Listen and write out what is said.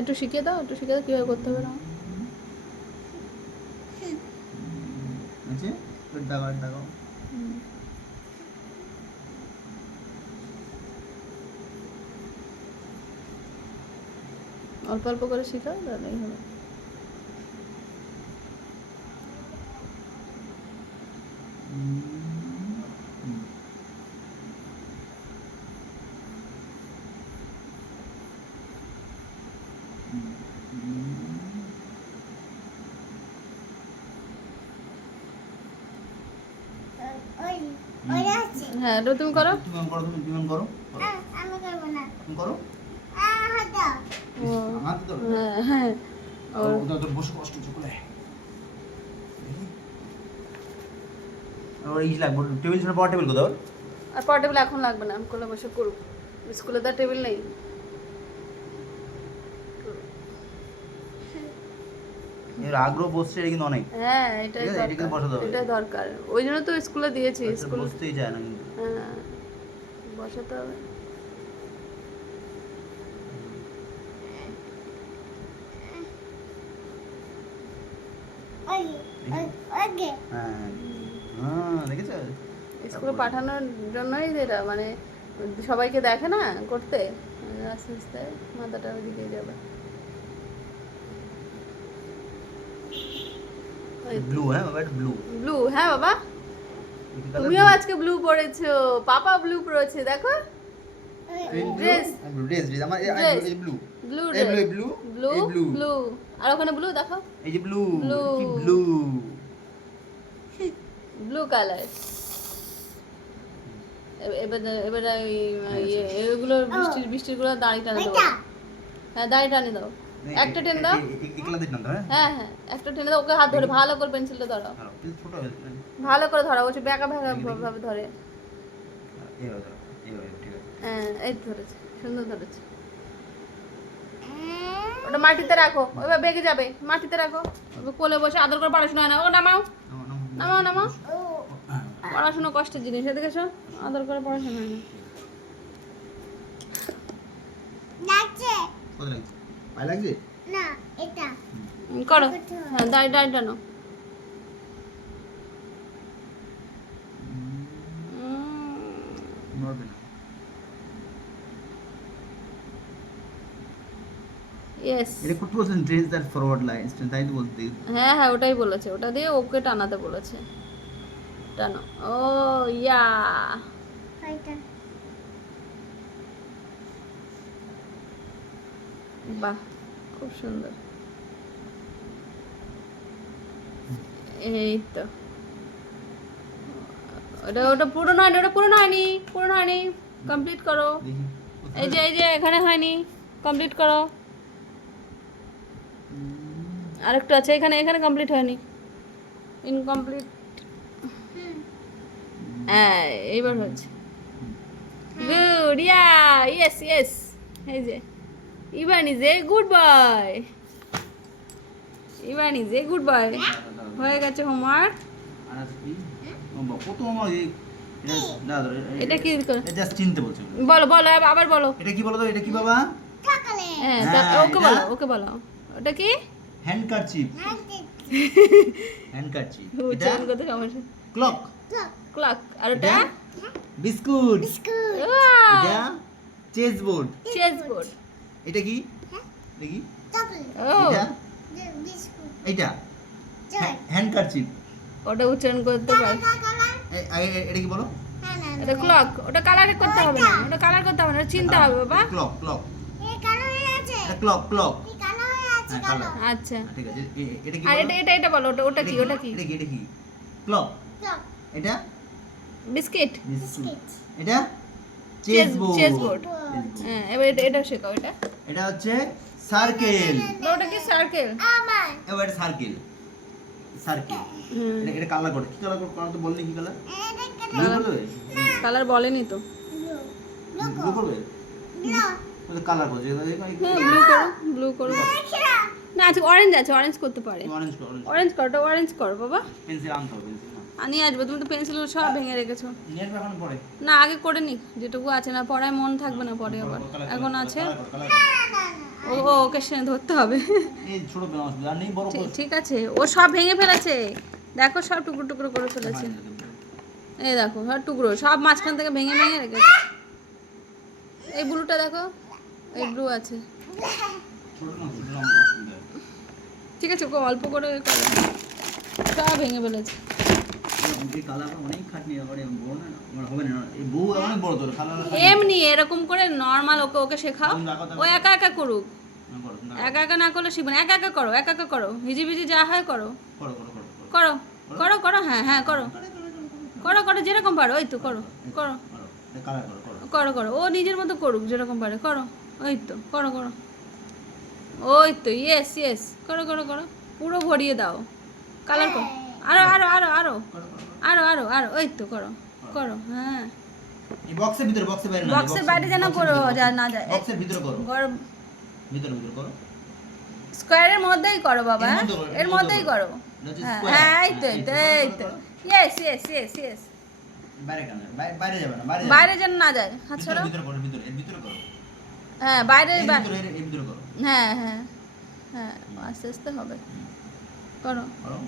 একটু শিখিয়ে দাও, একটু শিখিয়ে দাও কীভাবে করতে হবে না। আছে দাও আর দাও। অল্প অল্প করে শেখাও, তাহলেই হবে। হ্যাঁ এটা তুমি করো। তুমি করো, তুমি করো। আমি করব না। তুমি করো। হাত দাও। হাত দাও। হ্যাঁ হ্যাঁ ওটা তো বসে কষ্ট হচ্ছে কোলে। আর এই লাগবে টেবিল ছিল, পাওয়ার টেবিল কোথাও? আর পাওয়ার টেবিল এখন লাগবে না, আমি কোলে বসে করব। স্কুলে তো টেবিল নেই। এর আগ্রহ বসছে এটা কিন্তু অনেক। হ্যাঁ এটাই ঠিক আছে, এটা কিন্তু বসাতে দরকার, হবে। এটাই দরকার। ওই জন্য তো স্কুলে দিয়েছি, স্কুল বসতেই চায় না কিন্তু। হ্যাঁ বসাতে হবে। ওকে। হ্যাঁ হ্যাঁ দেখেছো? স্কুলে পাঠানোর জন্যই যেটা মানে সবাইকে দেখে না করতে, আস্তে আস্তে মাথাটা ওইদিকে যাবে। ব্লু, হ্যাঁ বাবা এটা ব্লু। ব্লু, হ্যাঁ বাবা তুমিও আজকে ব্লু পরেছো, পাপা ব্লু পরেছে দেখো। ড্রেস ড্রেস আমার Dress. এই ব্লু। ব্লু এই ব্লু, এই ব্লু, ব্লু এই ব্লু। ব্লু আর ওখানে ব্লু দেখো, এই যে ব্লু, Blue. কি ব্লু। Blue colour. এবার এগুলো বৃষ্টির বৃষ্টির গুলো দাড়ি টানে দাও। হ্যাঁ দাড়ি টানে দাও, একটা টেনে দাও। একলা দিন না তো, হ্যাঁ। হ্যাঁ হ্যাঁ একটা টেনে দাও, ওকে হাত ধরে ভালো করে পেন্সিলটা ধরো, ছোট হয়েছে। ভালো করে ধরো, বলছে বেঁকা বেঁকা ভাবে ধরে। এইভাবে ধরো, এইভাবে, ঠিক আছে। হ্যাঁ এই তো ধরেছে, সুন্দর ধরেছে। ওটা মাটিতে রাখো, ওইভাবে বেগে যাবে, মাটিতে রাখো। ওকে কোলে বসে আদর করে পড়াশোনা হয় না, ও নামাও নামাও নামাও। পড়াশোনা কষ্টের জিনিস, এদিকে এসো, আদর করে পড়াশোনা হয় না। লাগছে কত লাগছে? পায়ে লাগছে? না এটা করো, হ্যাঁ দাড়ি দাড়ি টানো। নড়বে না। ইয়েস এটা করতে বলছেন ড্রেস দ্যাট ফরওয়ার্ড লাইন, তাই তো বলতে। হ্যাঁ হ্যাঁ ওটাই বলেছে, ওটা দিয়ে ওকে টানাতে বলেছে। টানো, ও ইয়া এটা বাহ খুব সুন্দর। এই তো ওটা ওটা পুরো নয়নি, ওটা পুরো হয়নি, পুরো হয়নি, কমপ্লিট করো। দেখি। এই যে এখানে হয়নি, কমপ্লিট করো। আরেকটু আছে এখানে, এখানে কমপ্লিট হয়নি, ইনকমপ্লিট। হ্যাঁ এইবার হয়েছে, গুড ইয়া ইয়েস ইয়েস। এই যে Evan is a good boy, Evan is a good boy. হয়ে গেছে হোমওয়ার্ক। আর আছে কি? কত আমার এই না ধরে এটা কি করে এটা জাস্ট চিনতে বলছে। বলো বলো আবার বলো। এটা কি বলো তো? এটা কি বাবা? সকালে হ্যাঁ হ্যাঁ, ওকে এটা? বলো, ওকে বলো ওটা কি। হ্যান্ডকারচিপ। হ্যান্ডকারচিপ। এটা উচ্চারণ করতে সমস্যা। ক্লক। ক্লক। আর ওটা এটা বিস্কুট। বিস্কুট এটা চেস বোর্ড। Chess board. এটা কি? এটা কি? চকলেট ও এটা বিস্কুট এইটা চল হ্যান্ডকারচিপ। ওটা উচ্চারণ করতে পারে। কালার এটা কি বলো? এটা ক্লক, ওটা কালার করতে হবে না, ওটা কালার করতে হবে না, ওটা চিনতে হবে বাবা। Clock, clock. এই কালার আছে এটা ক্লক, ক্লক। এই কালার আছে হ্যাঁ, কালার কালার। আচ্ছা ঠিক আছে। এটা কি আর বলো? এটা বলো, ওটা কি, ওটা কি। এটা কি? এটা কি? ক্লক। চক এটা বিস্কিট। বিস্কুট। এটা চেস বোর্ড। Chess board. হ্যাঁ এবার এটা শেখাও। এটা এটা হচ্ছে সার্কেল। ওটা কি সার্কেল। আমার এবার এটা সার্কেল। সার্কেল। এটা কালার কোড। কি কালার কোড? কালার তো বলনি কি কালার? এটা ব্লু করবে? কালার বলেনি তো। ব্লু করবে? ব্লু কালার কোড যেটা দেখো হ্যাঁ ব্লু করো খেলা না, আছে অরেঞ্জ, আছে অরেঞ্জ করতে পারে। অরেঞ্জ করো। অরেঞ্জ করো, ওটা অরেঞ্জ করো বাবা। পেন্সিল আনতে হবে, পেন্সিল না। নিয়ে আসবো, তুমি তো পেন্সিল সব ভেঙে রেখেছো। নিয়ে আসবে এখন পরে। না আগে করে নি, যেটুকু আছে না পড়ায় মন থাকবে না পরে আবার, এখন আছে। কালার করো, কালার করো। না না ওকে সে ধরতে হবে। এই ছোট পেঁয়াজ আর নেই বড় করে ঠিক আছে, ও সব ভেঙে ফেলেছে, দেখো সব টুকরো টুকরো করে ফেলেছে। এই দেখো সব টুকরো, সব মাঝখান থেকে ভেঙে ভেঙে রেখেছে। এই ব্লুটা দেখো, এই ব্লু আছে। ছোট না অসুবিধা ঠিক আছে, ওকে অল্প করে করো, সব ভেঙে ফেলেছে। এই কালারটা অনেক খাটনি করে বড় না আমার হবে না এই বউ অনেক বড় তোর কালার এমনি এরকম করে নর্মাল ওকে শেখাও, ও একা একা করুক, একা একা না করলে শিখবে না। একা একা করো, একা একা করো, হিজিবিজি যা হয় করো, করো করো করো করো করো করো, হ্যাঁ হ্যাঁ করো করো করো, যেরকম পারো, ওই তো করো করো কালার করো করো করো করো, ও নিজের মতো করুক যেরকম পারে, করো, ওই তো করো করো, ওই তো, ইয়েস ইয়েস, করো করো করো, পুরো ভরিয়ে দাও, কালার করো, আরো আরো আরো আরো আরো আরো আরো, ওই তো করো করো, হ্যাঁ এই বক্সের ভিতরে বক্সের বাইরে না বক্সের বাইরে যেন করো, যা না যায়, বক্সের ভিতরে করো গরম ভিতরে ভিতরে করো স্কোয়ারের মধ্যেই করো বাবা, এর মধ্যে করো, এর মধ্যেই করো, হ্যাঁ হ্যাঁ, এই তো এই তো এই তো, ইয়েস ইয়েস ইয়েস ইয়েস, বাইরে কেন বাইরে যাবে না বাইরে যেন না যায়, হাত ভিতরে ছাড়ো, ভিতরে করো ভিতরে এর ভিতরে করো হ্যাঁ বাইরে এর ভিতরে এর ভিতরে করো হ্যাঁ হ্যাঁ হ্যাঁ, আস্তে আস্তে হবে, করো করো